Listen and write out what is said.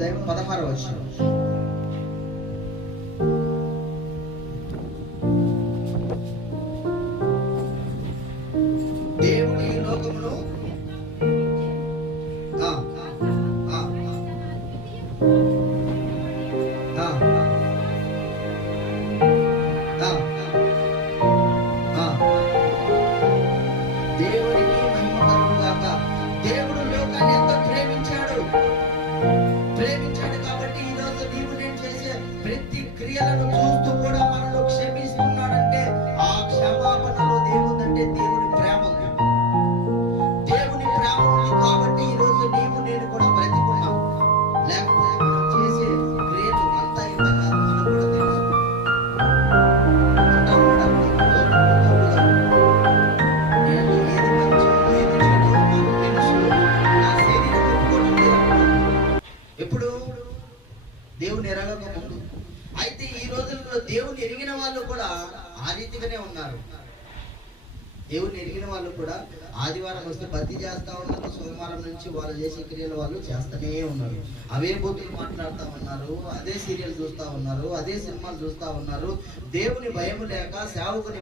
అధ్యాయం 16వ వచనం. దేవుడు ఈ లోకమును దేవునికి మహిమ కలుగుగాక. దేవుడు లోకాన్ని ఎంతో ప్రేమించాడు కాబట్టి ఈ రోజు నీవు నేను చేసే ప్రతి క్రియలను చూస్తూ కూడా మనలో క్షమిస్తున్నాడంటే ఆ క్షమాపణలో దేవుందంటే దేవుని ప్రేమ ఉంది. దేవుని ప్రేమ ఉంది కాబట్టి ఈ రోజు నీవు నేను కూడా బ్రతికున్నాం. లేకపోతే మనం చేసే క్రియలు అంతా ఇంత కాదు, మనకు కూడా తెలుసు. నేను ఏది మంచో ఏది చెడో నాకు తెలుసు. నా శరీరం ఒప్పుకోవడం లేదు. ఎప్పుడు దేవుని ఎరగక ముందు. అయితే ఈ రోజుల్లో దేవుని ఎరిగిన వాళ్ళు కూడా ఆ రీతిగానే ఉన్నారు. దేవుని ఎరిగిన వాళ్ళు కూడా ఆదివారం వస్తే బతి చేస్తా ఉన్నారు, సోమవారం నుంచి వాళ్ళు చేసే క్రియలు వాళ్ళు చేస్తూనే ఉన్నారు. అవే బూతులు మాట్లాడుతూ ఉన్నారు, అదే సీరియల్ చూస్తూ ఉన్నారు, అదే సినిమాలు చూస్తూ ఉన్నారు. దేవుని భయం లేక సేవకుని